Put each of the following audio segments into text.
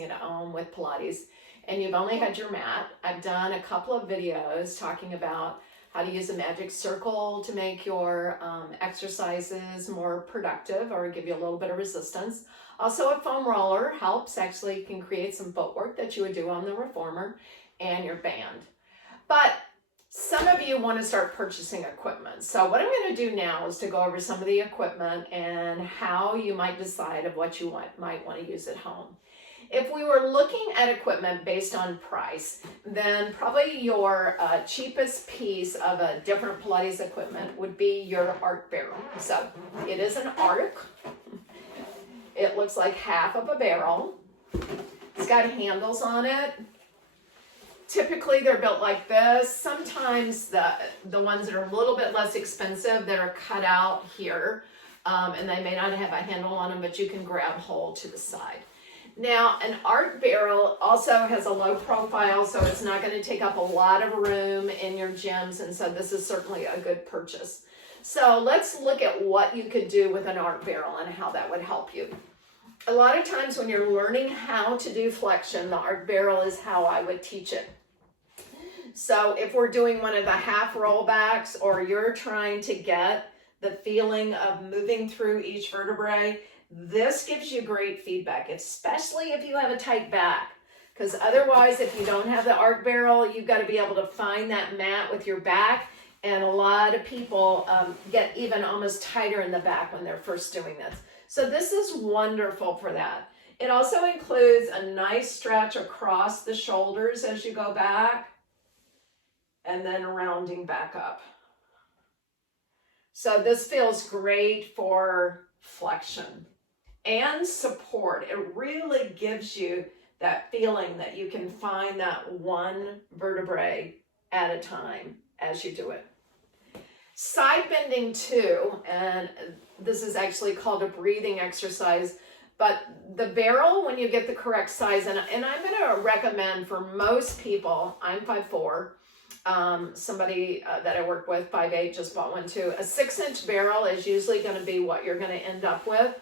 at home with Pilates and you've only had your mat, I've done a couple of videos talking about how to use a magic circle to make your exercises more productive or give you a little bit of resistance. Also, a foam roller helps, actually can create some footwork that you would do on the reformer and your band. But some of you want to start purchasing equipment. So what I'm going to do now is to go over some of the equipment and how you might decide of what you might want to use at home. If we were looking at equipment based on price, then probably your cheapest piece of a different Pilates equipment would be your arc barrel. So it is an arc. It looks like half of a barrel. It's got handles on it. Typically they're built like this. Sometimes the ones that are a little bit less expensive that are cut out here, and they may not have a handle on them, but you can grab hold to the side. Now, an arc barrel also has a low profile, so it's not going to take up a lot of room in your gyms, and so this is certainly a good purchase. So let's look at what you could do with an arc barrel and how that would help you. A lot of times when you're learning how to do flexion, the arc barrel is how I would teach it. So if we're doing one of the half rollbacks, or you're trying to get the feeling of moving through each vertebrae, this gives you great feedback, especially if you have a tight back. Because otherwise, if you don't have the arc barrel, you've got to be able to find that mat with your back. And a lot of people get even almost tighter in the back when they're first doing this. So this is wonderful for that. It also includes a nice stretch across the shoulders as you go back, and then rounding back up. So this feels great for flexion and support. It really gives you that feeling that you can find that one vertebrae at a time as you do it. Side bending too, and this is actually called a breathing exercise, but the barrel, when you get the correct size, and I'm going to recommend for most people, I'm 5'4", somebody that I work with, 5'8", just bought one too. A 6-inch barrel is usually going to be what you're going to end up with.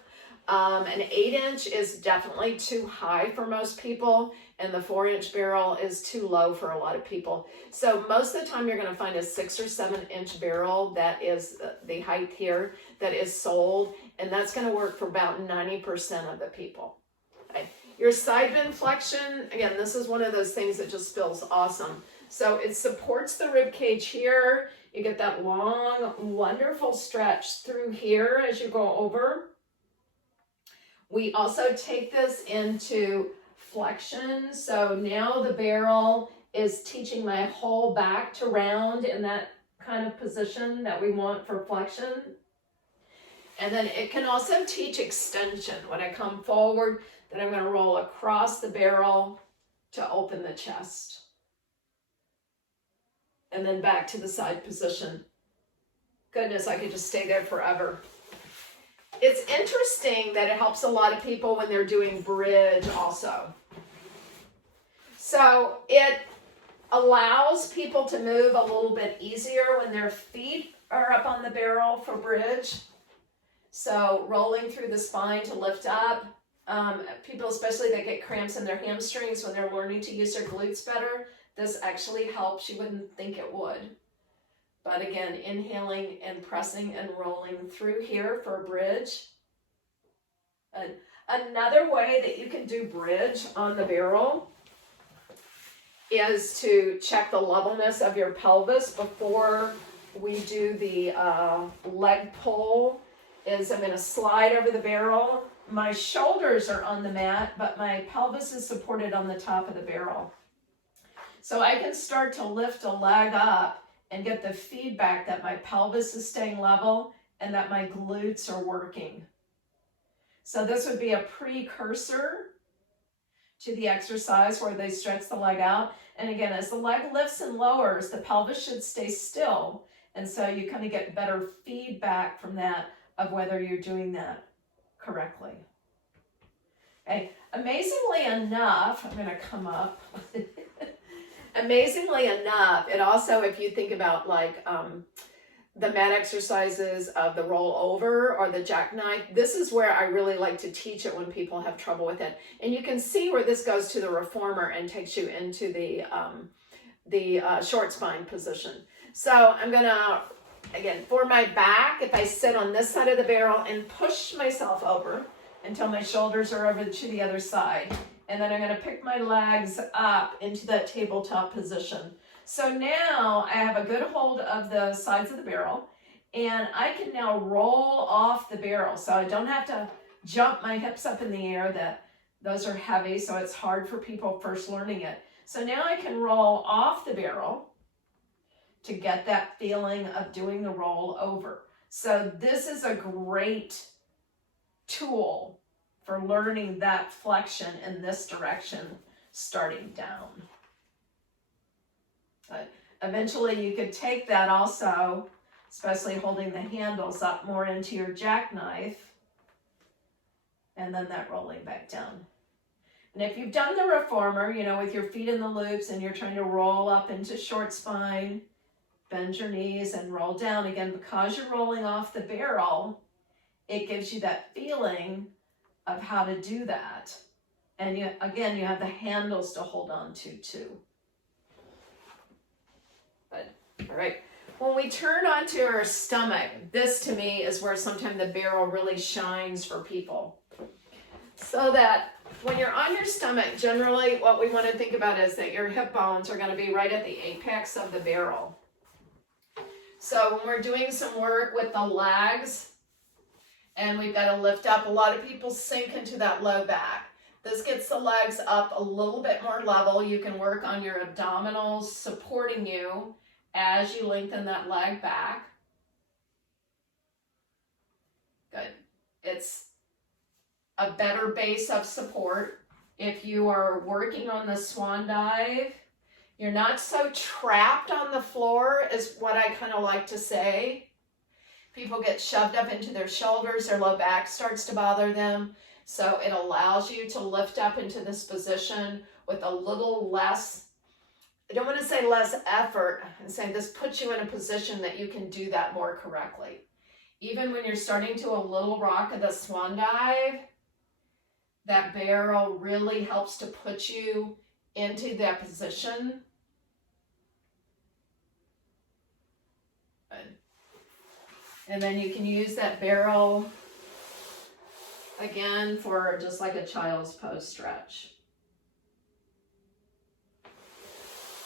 An 8-inch is definitely too high for most people, and the 4-inch barrel is too low for a lot of people. So most of the time you're going to find a 6 or 7-inch barrel that is the height here that is sold, and that's going to work for about 90% of the people. Okay. Your side bend flexion, again, this is one of those things that just feels awesome. So it supports the rib cage here. You get that long, wonderful stretch through here as you go over. We also take this into flexion. So now the barrel is teaching my whole back to round in that kind of position that we want for flexion. And then it can also teach extension. When I come forward, then I'm going to roll across the barrel to open the chest. And then back to the side position. Goodness, I could just stay there forever. It's interesting that it helps a lot of people when they're doing bridge also. So it allows people to move a little bit easier when their feet are up on the barrel for bridge. So rolling through the spine to lift up. People especially that get cramps in their hamstrings when they're learning to use their glutes better, this actually helps. You wouldn't think it would. But again, inhaling and pressing and rolling through here for a bridge. Another way that you can do bridge on the barrel is to check the levelness of your pelvis before we do the leg pull. I'm going to slide over the barrel. My shoulders are on the mat, but my pelvis is supported on the top of the barrel. So I can start to lift a leg up and get the feedback that my pelvis is staying level and that my glutes are working. So this would be a precursor to the exercise where they stretch the leg out. And again, as the leg lifts and lowers, the pelvis should stay still. And so you kind of get better feedback from that of whether you're doing that correctly. Okay, amazingly enough, I'm going to come up. Amazingly enough, it also, if you think about like the mat exercises of the roll over or the jackknife, this is where I really like to teach it when people have trouble with it. And you can see where this goes to the reformer and takes you into the short spine position. So I'm gonna, again, for my back, if I sit on this side of the barrel and push myself over until my shoulders are over to the other side. And then I'm gonna pick my legs up into that tabletop position. So now I have a good hold of the sides of the barrel, and I can now roll off the barrel. So I don't have to jump my hips up in the air. Those are heavy, so it's hard for people first learning it. So now I can roll off the barrel to get that feeling of doing the roll over. So this is a great tool for learning that flexion in this direction, starting down. But eventually you could take that also, especially holding the handles up more into your jackknife, and then that rolling back down. And if you've done the reformer, you know, with your feet in the loops and you're trying to roll up into short spine, bend your knees and roll down again. Because you're rolling off the barrel, it gives you that feeling of how to do that. And you have the handles to hold on to too. All right, when we turn onto our stomach, this to me is where sometimes the barrel really shines for people. So that when you're on your stomach, generally what we want to think about is that your hip bones are going to be right at the apex of the barrel. So when we're doing some work with the legs and we've got to lift up, a lot of people sink into that low back. This gets the legs up a little bit more level. You can work on your abdominals supporting you as you lengthen that leg back. Good. It's a better base of support. If you are working on the swan dive, you're not so trapped on the floor, is what I kind of like to say. People get shoved up into their shoulders, their low back starts to bother them. So it allows you to lift up into this position with a little less, I don't want to say less effort, and say this puts you in a position that you can do that more correctly. Even when you're starting to a little rock of the swan dive, that barrel really helps to put you into that position. Good. And then you can use that barrel again for just like a child's pose stretch.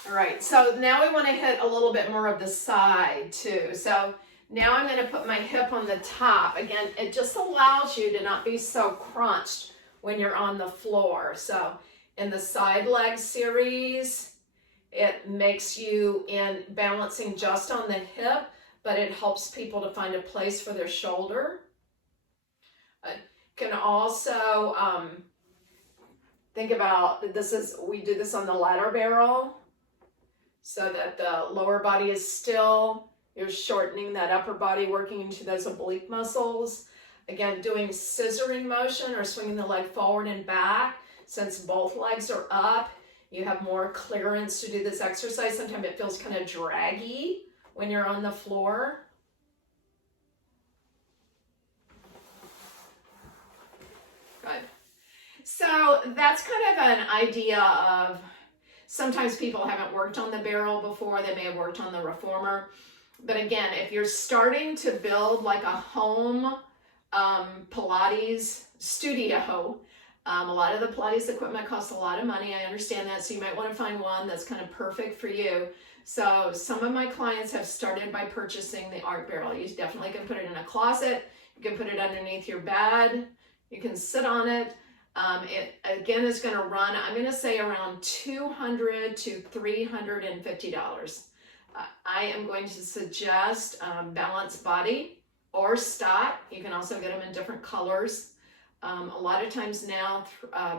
All right, so now we want to hit a little bit more of the side too. So now I'm going to put my hip on the top. Again, it just allows you to not be so crunched when you're on the floor. So in the side leg series, it makes you in balancing just on the hip, but it helps people to find a place for their shoulder. Can also think about, we do this on the ladder barrel so that the lower body is still, you're shortening that upper body, working into those oblique muscles. Again, doing scissoring motion or swinging the leg forward and back. Since both legs are up, you have more clearance to do this exercise. Sometimes it feels kind of draggy when you're on the floor. Good. So that's kind of an idea of, sometimes people haven't worked on the barrel before. They may have worked on the reformer. But again, if you're starting to build like a home Pilates studio, a lot of the Pilates equipment costs a lot of money. I understand that. So you might want to find one that's kind of perfect for you. So some of my clients have started by purchasing the art barrel. You definitely can put it in a closet. You can put it underneath your bed. You can sit on it. It again is going to run, I'm going to say around $200 to $350. I am going to suggest Balanced Body or Stott. You can also get them in different colors. A lot of times now,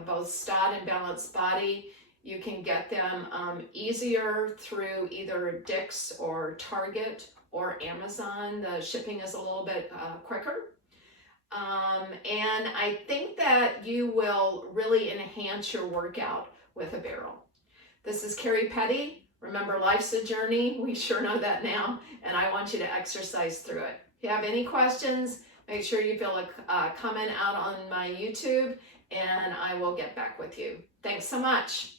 both Stott and Balanced Body, you can get them easier through either Dick's or Target or Amazon. The shipping is a little bit quicker. And I think that you will really enhance your workout with a barrel. This is Kerry Petty Remember, life's a journey. We sure know that now, and I want you to exercise through it. If you have any questions, make sure you fill a comment out on my YouTube, and I will get back with you. Thanks so much.